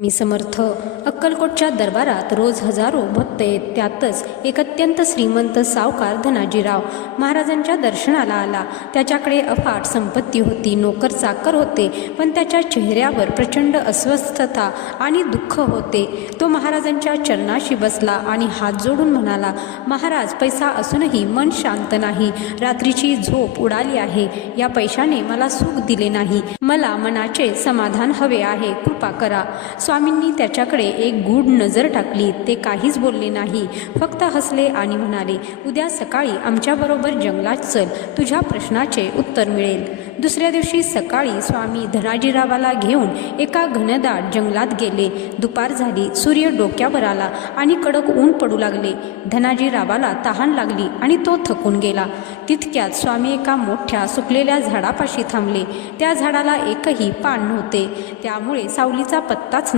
मी समर्थ. अक्कलकोटच्या दरबारात रोज हजारो भक्त येत. त्यातच एक अत्यंत श्रीमंत सावकार धनाजीराव महाराजांच्या दर्शनाला आला. त्याच्याकडे अफाट संपत्ती होती, नोकर चाकर होते, पण त्याच्या चेहऱ्यावर प्रचंड अस्वस्थता आणि दुःख होते. तो महाराजांच्या चरणाशी बसला आणि हात जोडून म्हणाला, महाराज, पैसा असूनही मन शांत नाही. रात्रीची झोप उडाली आहे. या पैशाने मला सुख दिले नाही. मला मनाचे समाधान हवे आहे. कृपा करा. स्वामींनी त्याच्याकडे एक गूढ नजर टाकली. ते काहीच बोलले नाही, फक्त हसले आणि म्हणाले, उद्या सकाळी आमच्याबरोबर जंगलात चल, तुझ्या प्रश्नाचे उत्तर मिळेल. दुसऱ्या दिवशी सकाळी स्वामी धनाजीरावाला घेऊन एका घनदाट जंगलात गेले. दुपार झाली, सूर्य डोक्यावर आला आणि कडक ऊन पडू लागले. धनाजीरावाला तहान लागली आणि तो थकून गेला. तितक्यात स्वामी एका मोठ्या सुकलेल्या झाडापाशी थांबले. त्या झाडाला एकही पान नव्हते, त्यामुळे सावलीचा पत्ताच नव्हता.